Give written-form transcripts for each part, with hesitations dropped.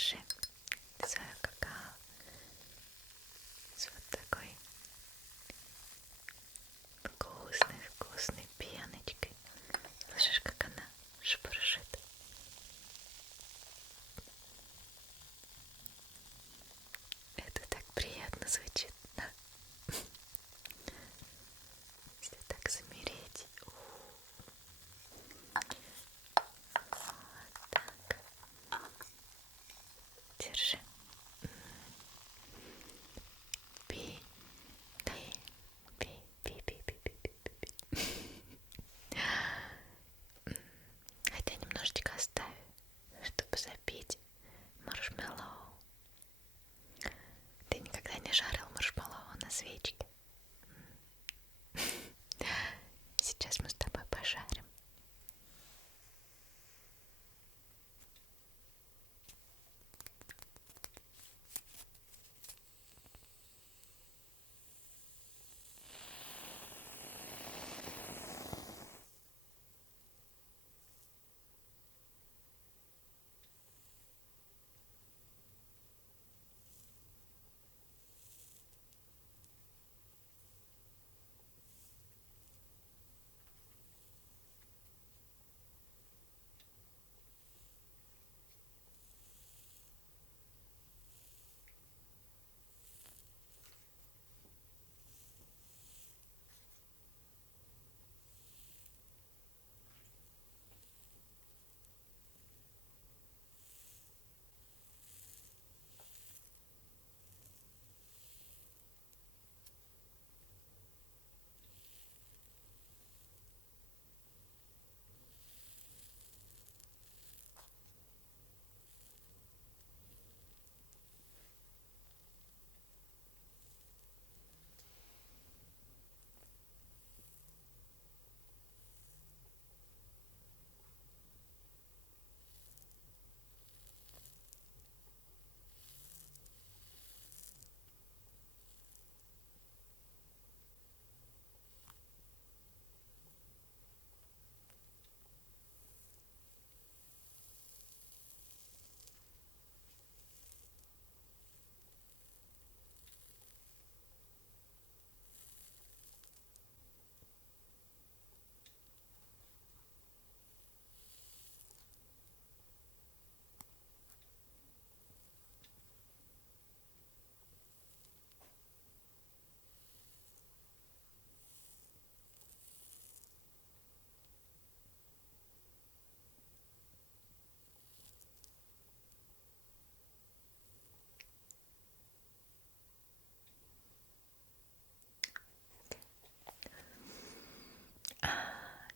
Держи свое какао с вот такой вкусной пеночкой. Слышишь, как она шебуршит? Это так приятно звучит, да? Если так замереть. Вот так. Держи. Пей. Пей. Хотя немножечко оставь, чтобы запить маршмеллоу. Ты никогда не жарил маршмеллоу на свечке? Сейчас мы с тобой пожарим.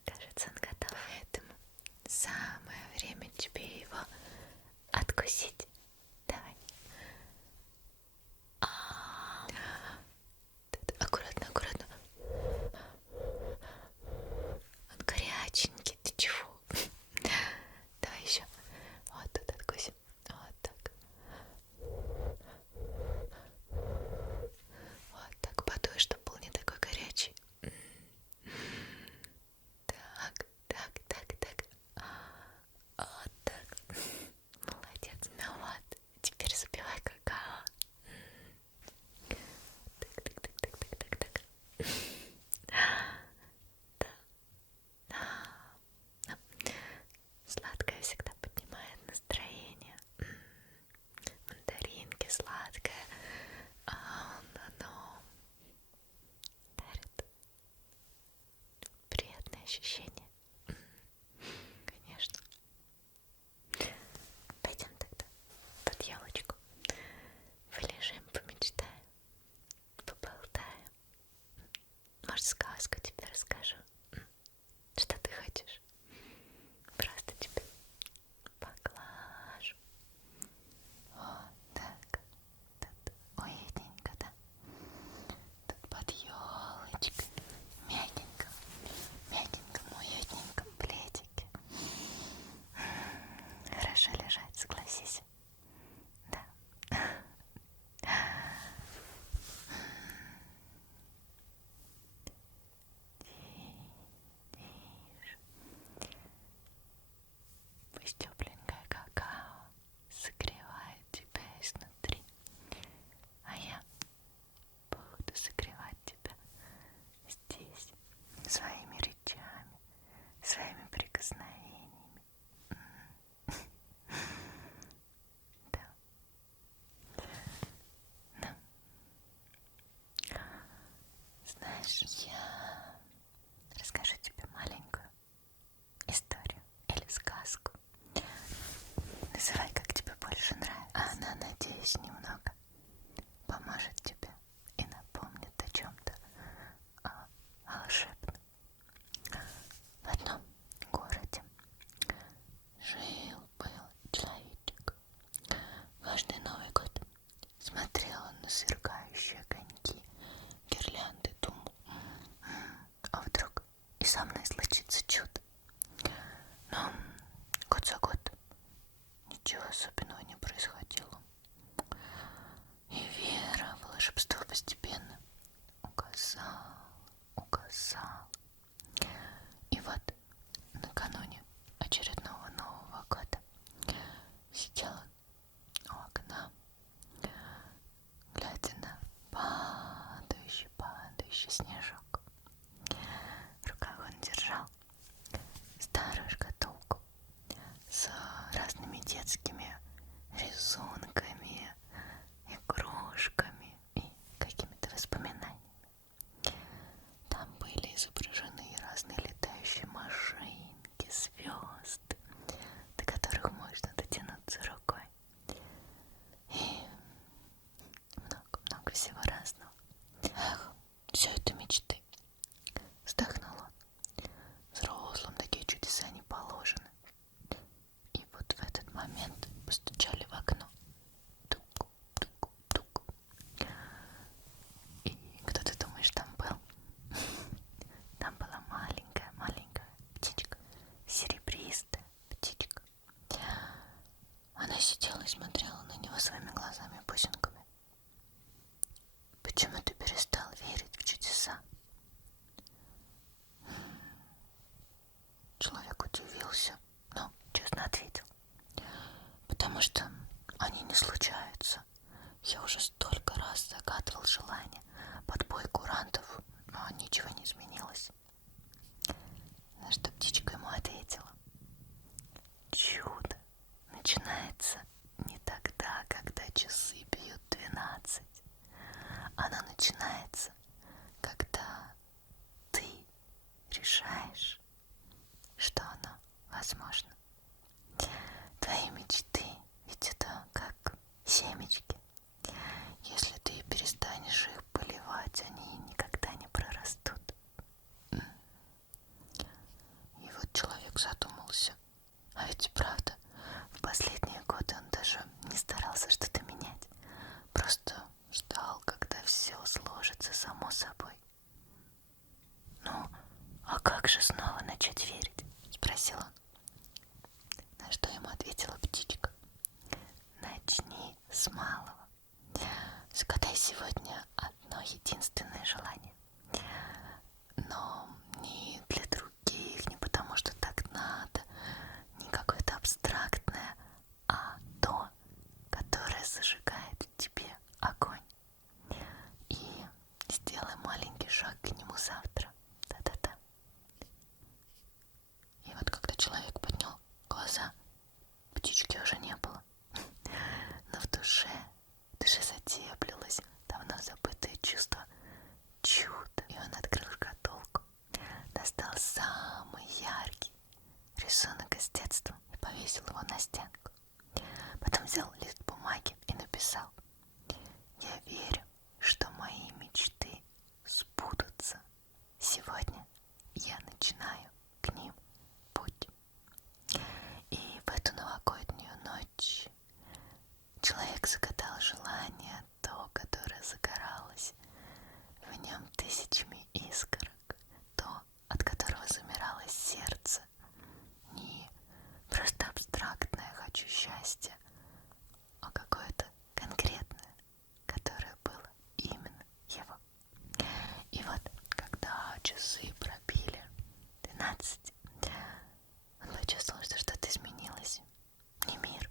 Кажется, он готов. Поэтому самое время тебе его откусить. Давай. Аккуратно, аккуратно. Он горяченький, ты чего? Давай еще. Вот тут откусим. Вот так. Вот так подуй, чтобы был не такой горячий. Так. Вот так. Молодец. Ну вот. Теперь запивай какао. Так. Да. Сладкое всегда поднимает настроение. Мандаринки сладкое. Оно дарит приятное ощущение. Конечно. Пойдем тогда под елочку. Полежим, помечтаем, поболтаем. Может, сказку тебе расскажу. Что ты хочешь? Просто тебе поглажу. Вот так. Тут уютненько, да? Тут под елочкой. Мягенько, мягенько, мой знаешь, я расскажу тебе маленькую историю или сказку. Называй, как тебе больше нравится. Она, надеюсь, немного поможет тебе и напомнит о чем-то волшебном. В одном городе жил-был человечек. Каждый Новый год смотрел он на сверкающие огоньки гирлянды, думал, а вдруг и со мной случится чудо. Но год за год ничего особенного не происходило. И вера в волшебство постепенно угасала. И вот накануне очередного Нового года сидел он у окна, глядя на падающий снежок. В руках он держал старую шкатулку с разными детскими рисунками, игрушками и какими-то воспоминаниями. Там были изображены разные летающие машинки, звезды, до которых можно дотянуться рукой. И много-много всего разного. Эх, все это мечты. Вздохнул он. Взрослым такие чудеса не положены. И вот в этот момент постучали в окно. Тук, тук, тук. И кто ты думаешь там был? Там была маленькая птичка, серебристая птичка. Она сидела и смотрела на него своими глазами-бусинками. Почему ты перестал верить в чудеса? Человек удивился, но честно ответил. Потому что они не случаются. Я уже столько раз загадывал желание под бой курантов, но ничего не изменилось. На что птичка ему ответила: чудо начинается не тогда, когда часы бьют 12. Оно начинается, когда ты решаешь, что оно возможно. Твои мечты, ведь это как семечки. Если ты перестанешь их поливать, они никогда не прорастут. И вот человек задумался. А ведь правда, в последние годы он даже не старался что-то менять. Просто ждал, когда все сложится само собой. Ну, а как же снова начать верить? Спросил он. На что ему ответила птичка: начни с малого. Загадай сегодня одно единственное желание. Но не для других, не потому что так надо, не какое-то абстрактное, а то, которое зажигает в тебе огонь. И сделай маленький шаг к нему завтра. Да-да-да. И вот когда человек поднял глаза, птички уже не было. Но в душе затеплилось давно забытое чувство чудо. И он открыл шкатулку, достал самый яркий рисунок из детства и повесил его на стенку. Потом взял лист бумаги и написал: я верю, что мои мечты сбудутся. Сегодня я начинаю к ним путь. И в эту новогоднюю ночь человек загадал желание, то, которое загоралось в нем тысячами искорок, то, от которого замирало сердце. Не просто абстрактное «хочу счастья», а какое-то конкретное, которое было именно его. И вот, когда часы пробили 12, он почувствовал, что что-то изменилось. Не мир,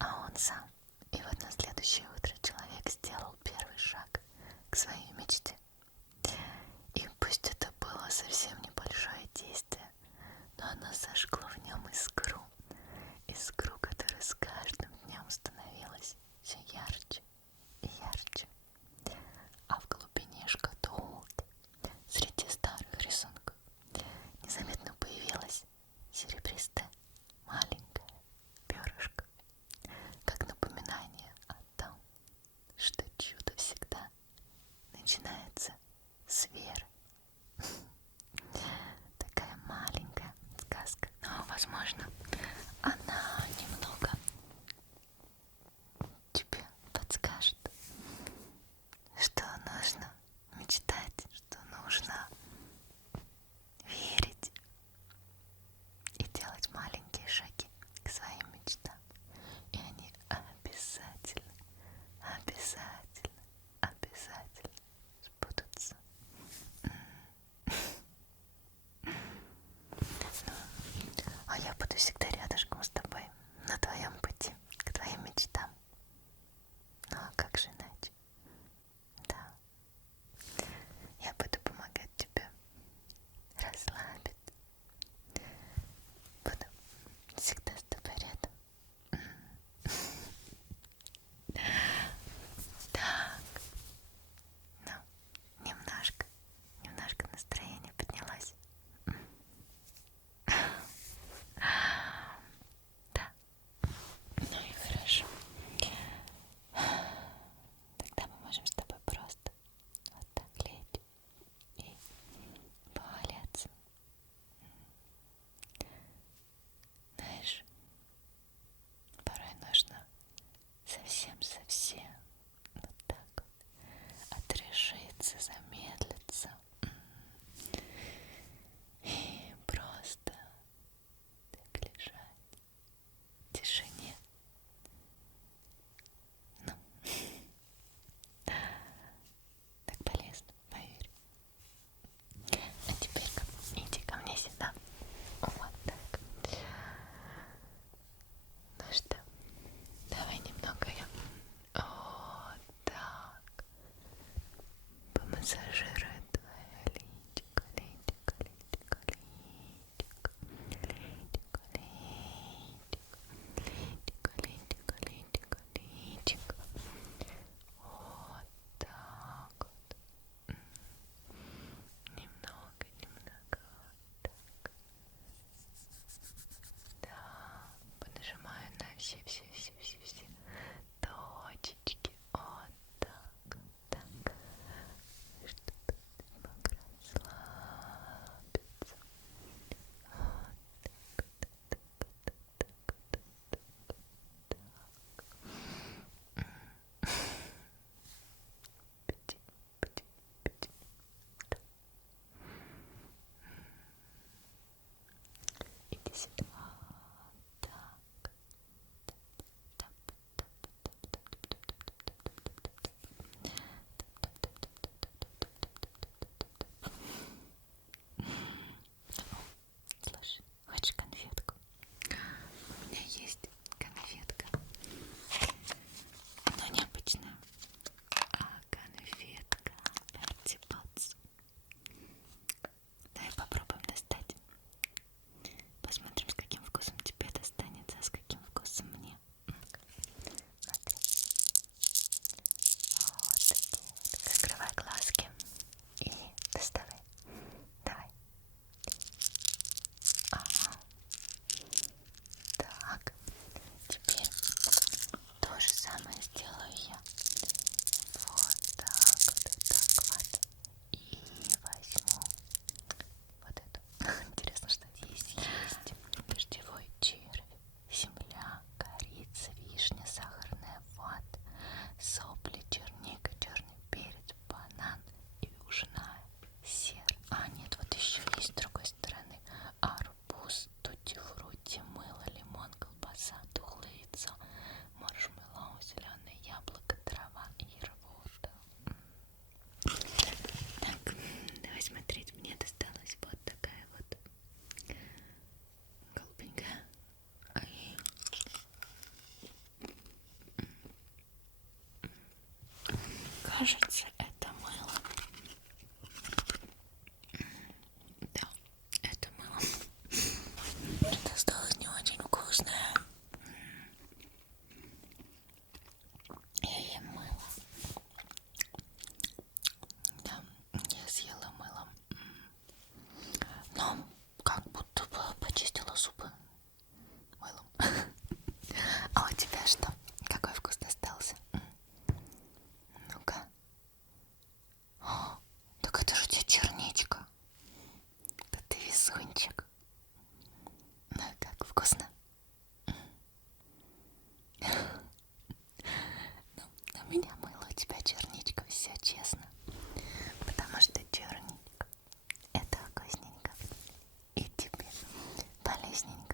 а он сам. И вот на следующее утро человек сделал первый шаг к своей мечте. серебристое маленькое перышко, как напоминание о том, что чудо всегда начинается с веры. Такая маленькая сказка, но, возможно, она немного тебе подскажет, что нужно мечтать, что нужно верить и делать маленькие шаги к своим мечтам. И они обязательно, обязательно, обязательно сбудутся. А я буду всегда рядышком с тобой, на твоем пути, к твоим мечтам. Ну а как же иначе? Да. Я буду помогать тебе расслабиться. Буду всегда с тобой рядом. Так. Ну, немножко настроение поднялось. Да. Ну и хорошо. Тогда мы можем с тобой просто вот так лечь и поваляться. Знаешь, порой нужно совсем вот так вот отрешиться, замедлиться и просто так лежать в тишине. Ну, так полезно, поверь. А теперь иди ко мне сюда. Вот так. Ну что, давай немного я вот так помассажирую твое личико, личико, личико, личико, личико, личико, личико, личико. Вот так вот. Немного вот так. Да, понажимаю на все точечки. Вот так, чтобы смог расслабиться. Иди сюда. Так. Слушай, хочешь конфетку? У меня есть конфетка, но необычная, а конфетка Bertie Bott's. Давай попробуем достать. Посмотрим, с каким вкусом тебе достанется, а с каким вкусом мне. Смотри. Вот такие вот. Закрывай глазки и доставай. Давай. Ага. Так. Теперь то же самое сделаю я. Вот так вот. И возьму вот эту. Интересно, что здесь есть. Дождевой червь, земля, корица, вишня, сахарная вата, сопли, черника, черный перец, банан и южная сера. А нет, вот еще есть с другой стороны арбуз, тутти-фрутти, мыло, лимон, колбаса, тухлое яйцо, маршмеллоу, зеленое яблоко, трава и рвота. Так, давай смотреть, мне досталась вот такая вот голубенькая. Кажется, это мыло. Да, это мыло. Это осталось не очень вкусное. Я ем мыло. Да, я съела мыло. Но как будто бы почистила зубы. ясненько.